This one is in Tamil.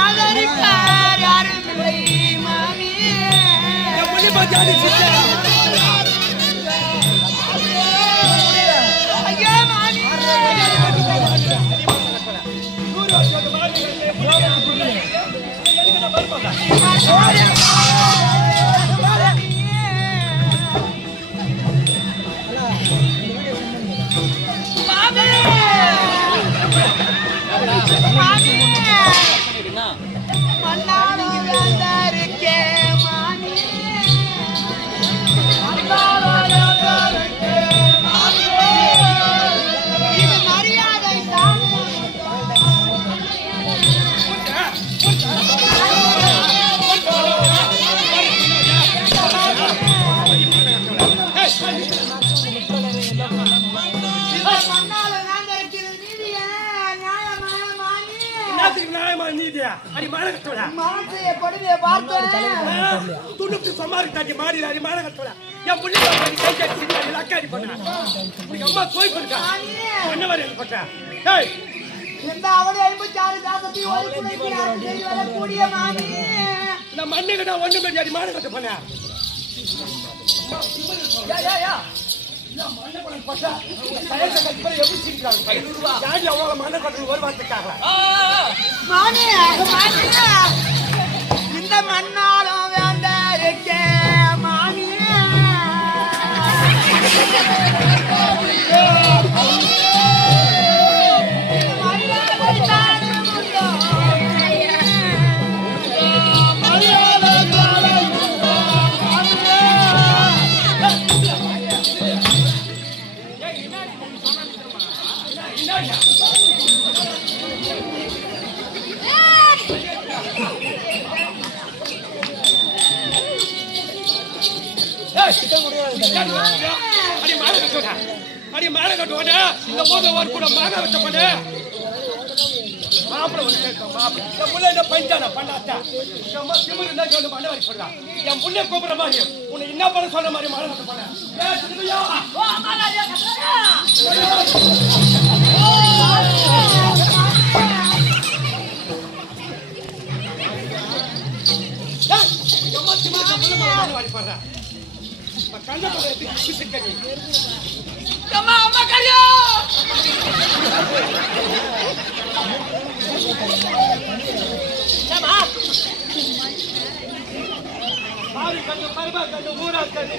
ஆதரிப்பார் யாரும் இல்லை மாமி. ஐயா மாமி இந்த மண்ணாலும் வேண்டாருக்க மாமி. அடி மேல கட்டுவானே இந்த ஊர்ல ஒரு கூட மேல வச்ச பண்ணு மாப்பிள வந்து என் புள்ள என்ன பஞ்சான பண்ணாத்தா திமிரு இருந்தா சொல்லு பண்ண வரி சொல்றான் என் புள்ள கூப்பிடுற மாதிரி உன்னை என்ன பண்ண சொல்ற மாதிரி மேல கட்ட பண்ண அம்மா கரியா ஊரா கண்ணு